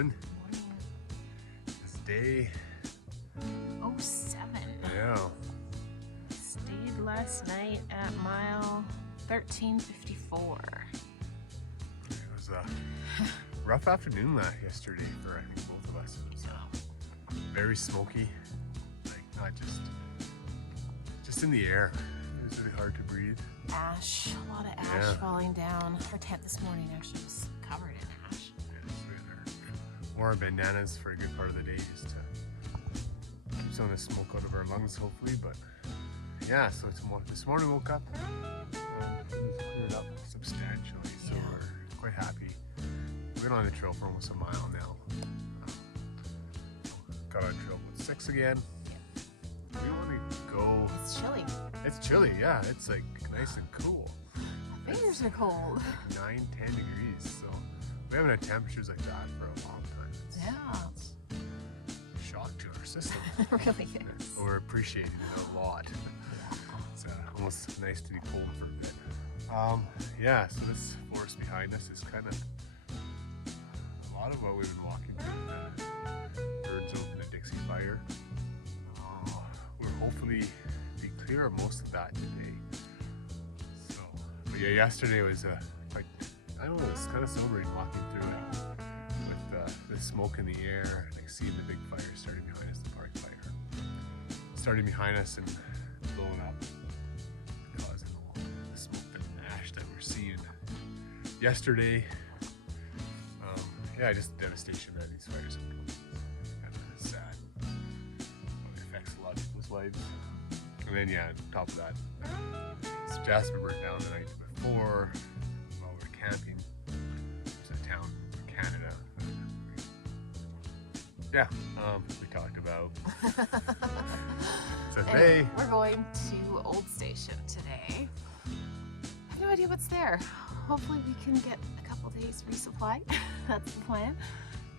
Morning. It's day 07. Yeah. Stayed last night at mile 1354. It was a rough afternoon yesterday for I think both of us. It was very smoky, like not just in the air. It was really hard to breathe. Ash, a lot of ash falling down. Our tent this morning actually was covered in ash. Yeah, so we wore our bandanas for a good part of the day just to keep some of the smoke out of our lungs, hopefully. But yeah, so this morning woke up and things cleared up substantially, so we're quite happy. We've been on the trail for almost a mile now. Got on trail with 6 again. We want to go. It's chilly. It's chilly, yeah. It's like nice and cool. My fingers are cold. Like 9-10 degrees, so we haven't had temperatures like that for a long time. It's a shock to our system. It really is. We're appreciating it a lot. It's almost nice to be cold for a bit. Yeah, so this forest behind us is kind of a lot of what we've been walking through. Birds over the Dixie Fire. We'll hopefully be clear of most of that today. So, but yeah, yesterday was like, I don't know, it's kind of sobering walking through it with the smoke in the air, like seeing the big fire starting behind us, the park fire starting behind us and blowing up, causing all the smoke and ash that we're seeing yesterday. Yeah, just the devastation that these fires have caused. Kind of sad. It affects a lot of people's lives. And then yeah, on top of that, Jasper burned down the night before while we were camping. It's a town in Canada. Yeah, we talked about. So today we're going to Old Station today. I have no idea what's there. Hopefully we can get a couple days resupply. That's the plan.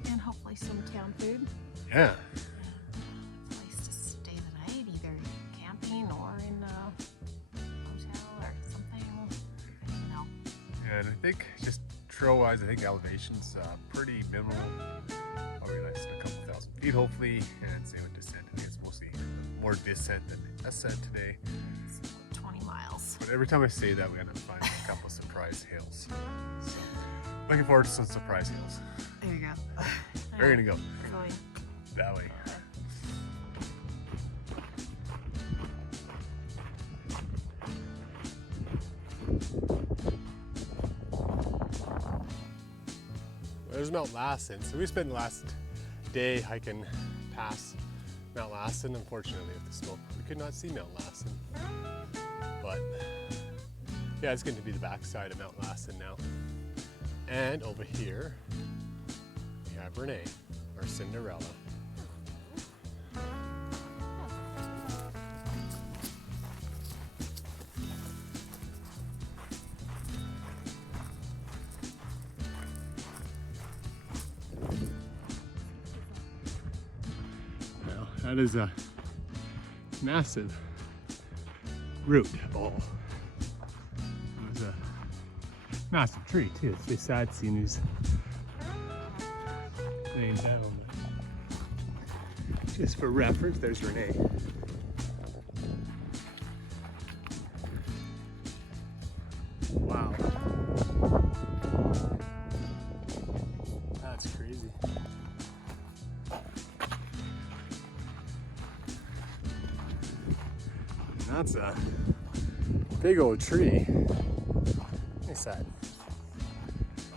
And hopefully some town food. Yeah. A place to stay the night, either camping or in a hotel or something. I don't know. Yeah, and I think just trail-wise, I think elevation's pretty minimal. Probably less than a couple thousand feet, hopefully. And same with descent. I think it's mostly more descent than ascent today. It's 20 miles. But every time I say that, we end up finding a couple surprise hills. So, looking forward to some surprise hills. There you go. Where are you gonna go? We're going That way. There's Mount Lassen. So we spent the last day hiking past Mount Lassen. Unfortunately, with the smoke, we could not see Mount Lassen. But yeah, it's going to be the backside of Mount Lassen now. And over here, we have Burney, our Cinderella. Well, that is a massive root ball. It was a massive tree too. It's really sad seeing these laying down. Just for reference, there's Renee. Wow. That's crazy. And that's a big old tree. Nice side.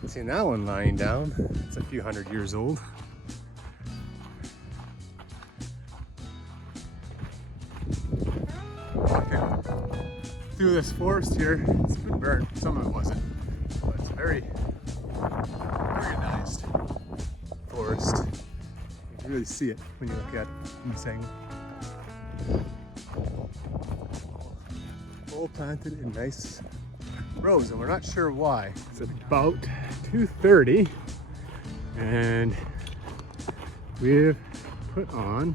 Seeing that one lying down. It's a few hundred years old. Walking through this forest here. It's been burned. Some of it wasn't, but it's a very organized forest. You can really see it when you look at it from this angle. All planted in nice rows, and we're not sure why. It's about 2:30 and we've put on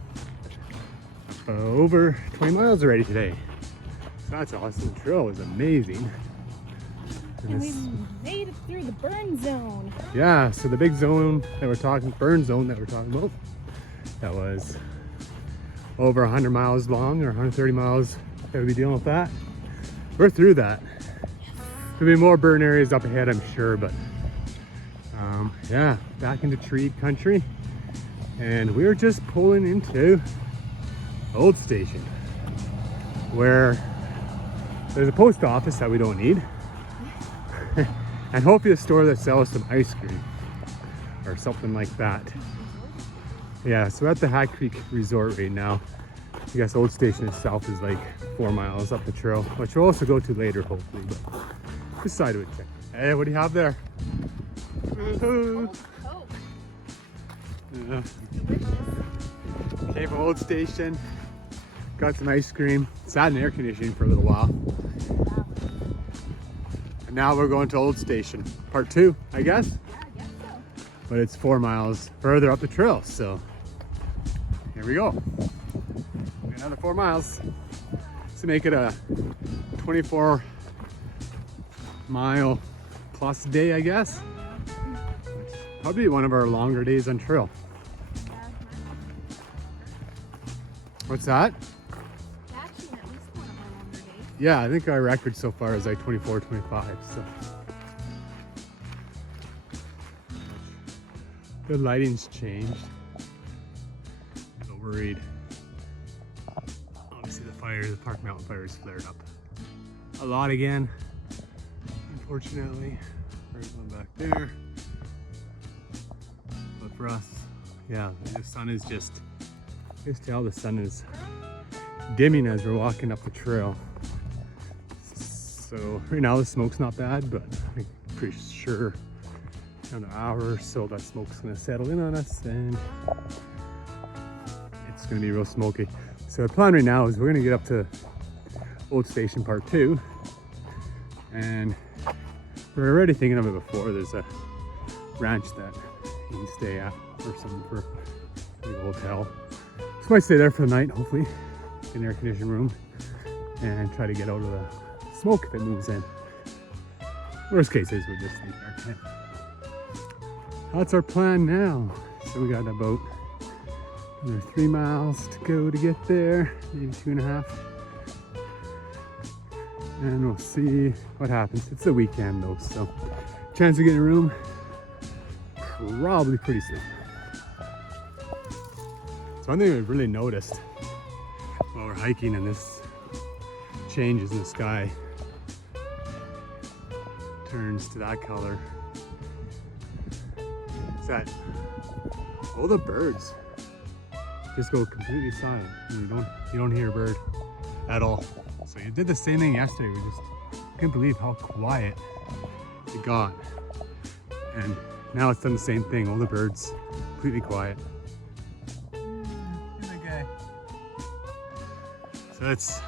over 20 miles already today. So that's awesome. The trail was amazing. And we made it through the burn zone. Yeah, so the big zone that we're talking, burn zone that we're talking about, that was over 100 miles long or 130 miles that we'll be dealing with that. We're through that. There'll be more burn areas up ahead, I'm sure, but yeah, back into tree country. And we're just pulling into Old Station, where there's a post office that we don't need. And hopefully a store that sells some ice cream or something like that. Yeah, so we're at the Hat Creek Resort right now. I guess Old Station itself is like 4 miles up the trail, which we'll also go to later, hopefully. But just side of it, check. Hey, what do you have there? Yeah. Came from Old Station, got some ice cream, sat in air conditioning for a little while. And now we're going to Old Station, part 2, I guess? Yeah, I guess so. But it's 4 miles further up the trail, so here we go. Another 4 miles to make it a 24 mile plus day, I guess. Probably one of our longer days on trail. What's that? Actually, at least one of our longer days. Yeah, I think our record so far is like 24, 25, so. The lighting's changed. A little worried. Obviously the fire, the Park Mountain fire is flared up a lot again. Unfortunately, there's one back there. But for us, yeah, the sun is just tell the sun is dimming as we're walking up the trail. So right now the smoke's not bad, but I'm pretty sure in an hour or so that smoke's gonna settle in on us and it's gonna be real smoky. So the plan right now is we're gonna get up to Old Station Part 2, and we're already thinking of it before. There's a ranch that you can stay at or something for like a hotel. So I might stay there for the night, hopefully, in an air conditioned room, and try to get out of the smoke if it moves in. Worst case is we'll just sleep in our tent. That's our plan now. So we got about another 3 miles to go to get there, maybe 2.5. And we'll see what happens. It's the weekend though, so chance of getting a room, probably pretty slim. So one thing we've really noticed while we're hiking and this changes in the sky, turns to that color, is that all the birds just go completely silent. You don't hear a bird at all. So you did the same thing yesterday. We just couldn't believe how quiet it got. And now it's done the same thing. All the birds completely quiet. Okay. So it's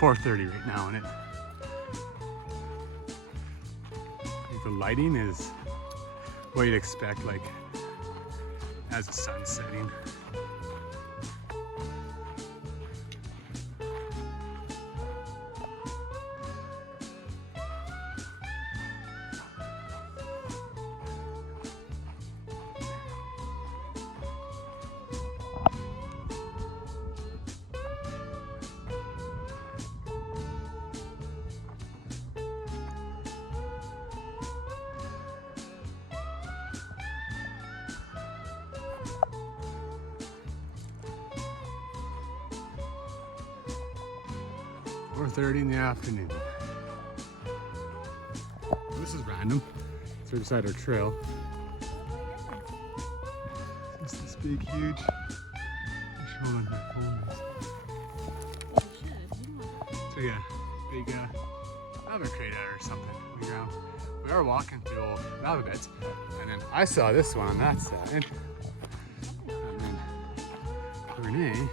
4:30 right now, and the lighting is what you'd expect, like as the sun's setting. Or 30 in the afternoon. This is random. It's right beside our trail. It's this big, huge. I'm showing my phone. So yeah, big lava crater or something on the ground. We are walking through old lava beds, and then I saw this one on that side, and then Burney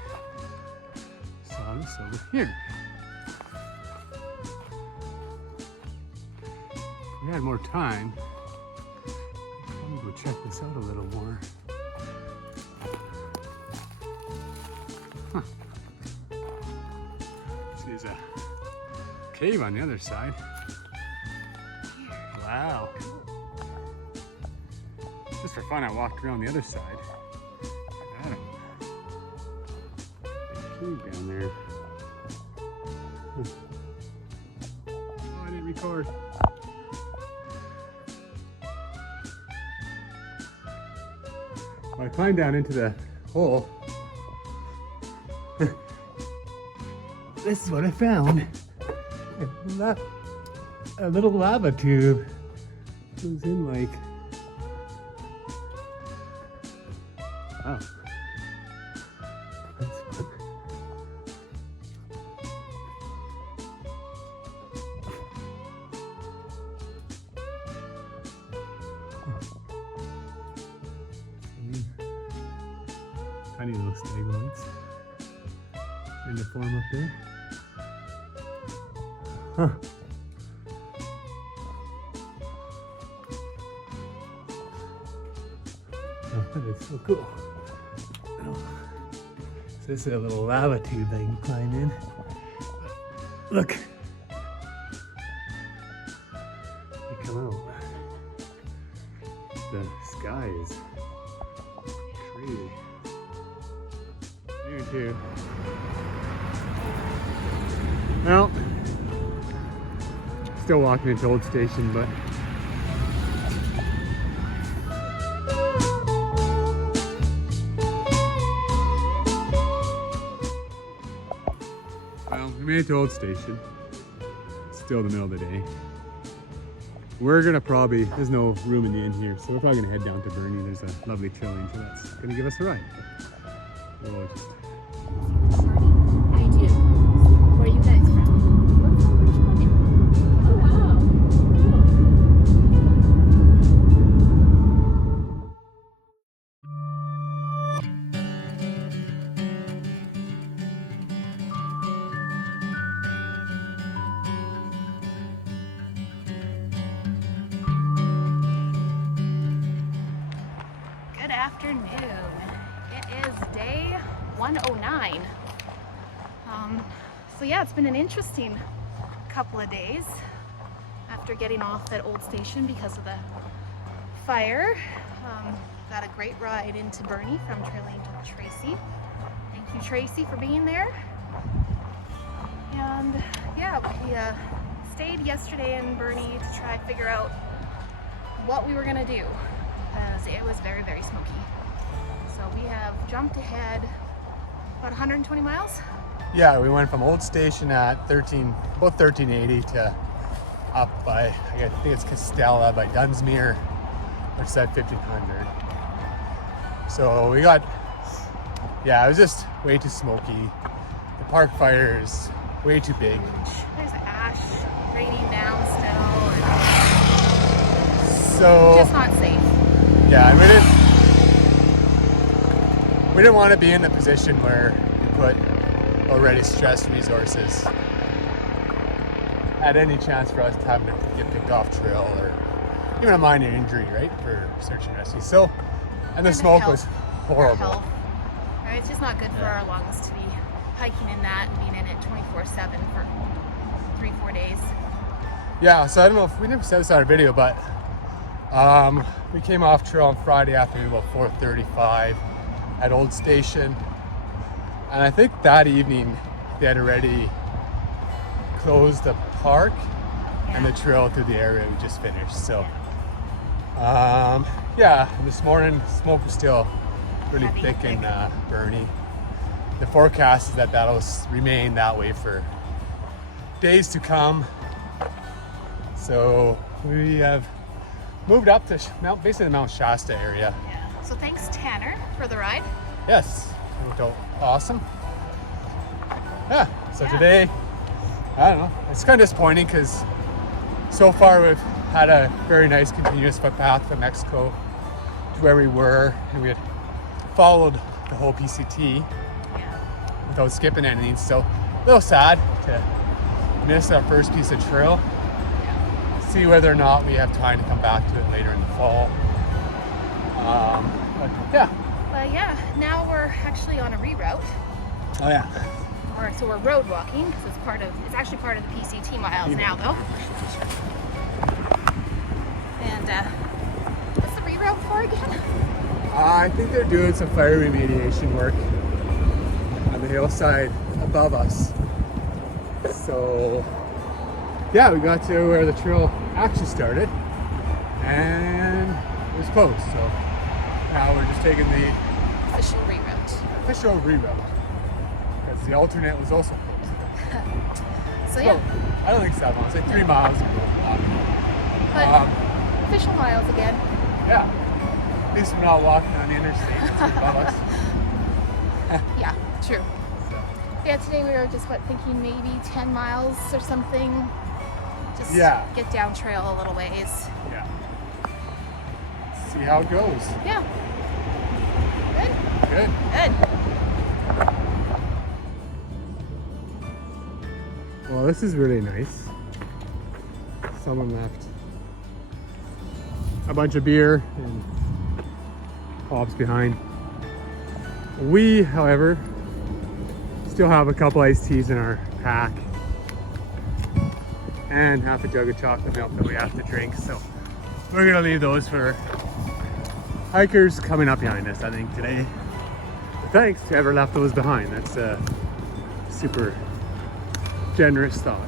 saw this over here. If we had more time, I'd probably go check this out a little more. Huh. See, there's a cave on the other side. Wow. Just for fun, I walked around the other side. I don't know. Big cave down there. Oh, I didn't record. Well, I climbed down into the hole. This is what I found. A little lava tube. It was in like... Wow. That's fun. Tiny little stalagmites trying to form up there. Huh. Oh, that is so cool. Oh. So this is a little lava tube that you can climb in. Look. You come out. The sky is crazy. Here too. Well, still walking into Old Station, but well, we made it to Old Station. It's still the middle of the day. We're gonna probably, there's no room in the inn here, so we're probably gonna head down to Burney. There's a lovely trail into that's gonna give us a ride. We'll just... I do. Where are you guys from? We're from Richmond. Oh, wow. Good afternoon. It is day 109. So yeah, it's been an interesting couple of days after getting off at Old Station because of the fire. Got a great ride into Burney from Trail Angel Tracy. Thank you, Tracy, for being there. And yeah, we stayed yesterday in Burney to try and figure out what we were gonna do because it was very, very smoky. So we have jumped ahead about 120 miles. Yeah, we went from Old Station at about 1380 to up by, I think it's Castella by Dunsmuir, which is at 1500. So we got, yeah, it was just way too smoky. The park fire is way too big. There's ash raining down still. So Just not safe. yeah, and we didn't want to be in the position where we put already stressed resources at any chance for us to have to get picked off trail or even a minor injury, right, for search and rescue. So, and the smoke was horrible. Health, right? It's just not good for our lungs to be hiking in that and being in it 24/7 for 3-4 days. Yeah, so I don't know if we never said this on our video, but we came off trail on Friday afternoon about 4:35 at Old Station. And I think that evening they had already closed the park and the trail through the area we just finished. So, yeah, this morning smoke was still really thick in Burney. The forecast is that that'll remain that way for days to come. So we have moved up to basically the Mount Shasta area. Yeah. So thanks, Tanner, for the ride. Yes, it worked out awesome. Yeah, so today, I don't know, it's kind of disappointing because so far we've had a very nice continuous footpath from Mexico to where we were, and we had followed the whole PCT without skipping anything. So a little sad to miss our first piece of trail. See whether or not we have time to come back to it later in the fall. But yeah. But yeah, now we're actually on a reroute. Oh yeah. So we're road walking because it's actually part of the PCT miles now though. what's the reroute for again? I think they're doing some fire remediation work on the hillside above us. So yeah, we got to where the trail actually started and it was closed. So now we're just taking the Official reroute. because the alternate was also closed. So yeah, I don't think 7 miles, like 3 miles a good walk. but official miles again. Yeah, at least we're not walking on the interstate, it's above us. Yeah, true. Yeah, today we were just thinking maybe 10 miles or something. Just get down trail a little ways. Yeah. See how it goes. Yeah. Good. Well, this is really nice. Someone left a bunch of beer and pops behind. We, however, still have a couple iced teas in our pack and half a jug of chocolate milk that we have to drink. So we're gonna leave those for hikers coming up behind us, I think, today. Thanks to whoever left those behind. That's a super generous thought.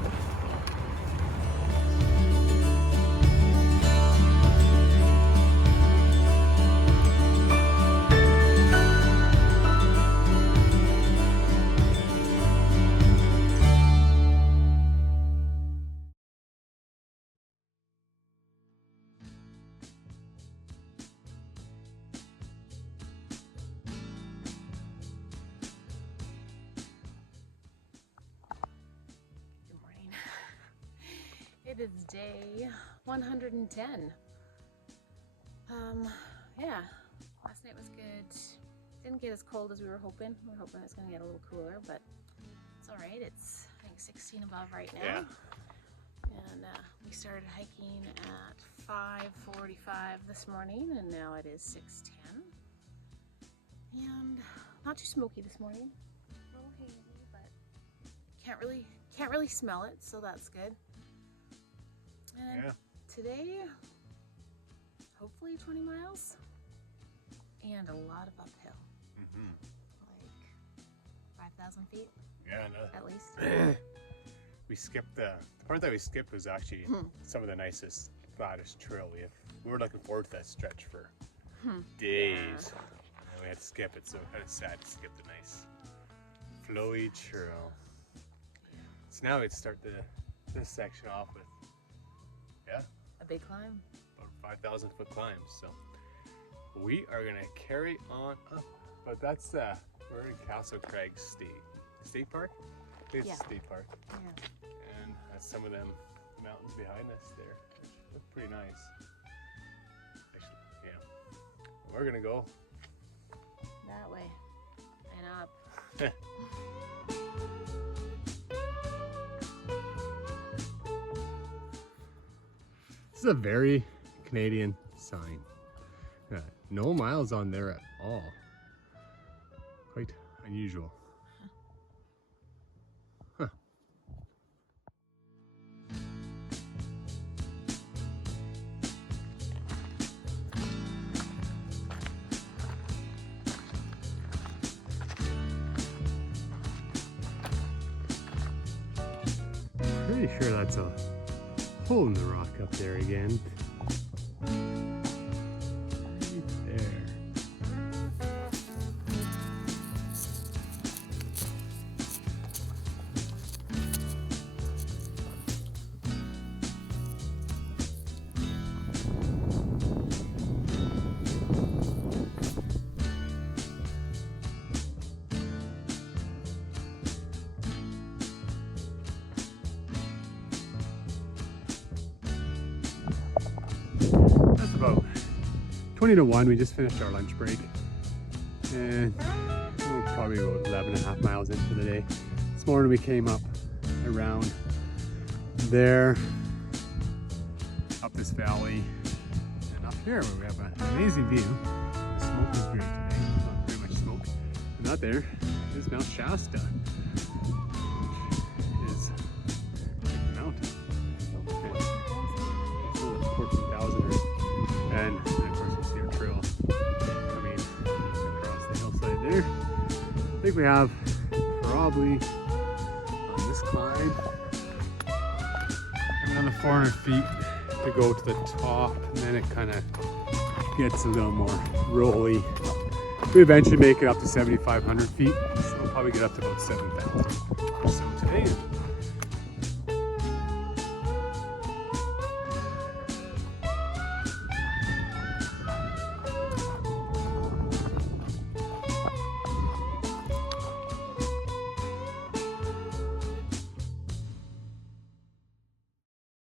It is day 110. Yeah, last night was good. Didn't get as cold as we were hoping. We were hoping it's gonna get a little cooler, but it's all right. It's, I think, 16 above right now. Yeah. And we started hiking at 5:45 this morning, and now it is 6:10. And not too smoky this morning. A little hazy, but can't really smell it, so that's good. And Yeah. today, hopefully 20 miles and a lot of uphill, like 5,000 feet Yeah, no. at least. We skipped the part that we skipped was actually some of the nicest, flattest trail we have. We were looking forward to that stretch for days. And we had to skip it, so kind of sad to skip the nice flowy trail. So now we'd start this section off with A big climb. about 5,000 foot climbs. So we are gonna carry on up, but that's we're in Castle Crag State Park. I think it's a state park. Yeah. And that's some of them mountains behind us there. Which look pretty nice. Actually, yeah. We're gonna go That way and up. This is a very Canadian sign. No miles on there at all. Quite unusual. Huh. Pretty sure that's a hole in the rock up there again. Right there. That's about 20 to 1. We just finished our lunch break and we're probably about 11.5 miles into the day. This morning we came up around there, up this valley, and up here where we have an amazing view. The smoke is great today, not very much smoke. And out there is Mount Shasta, which is a mountain. It's 14,000 or think we have probably on this climb another 400 feet to go to the top, and then it kind of gets a little more rolly. We eventually make it up to 7,500 feet, so we'll probably get up to about 7,000. So today is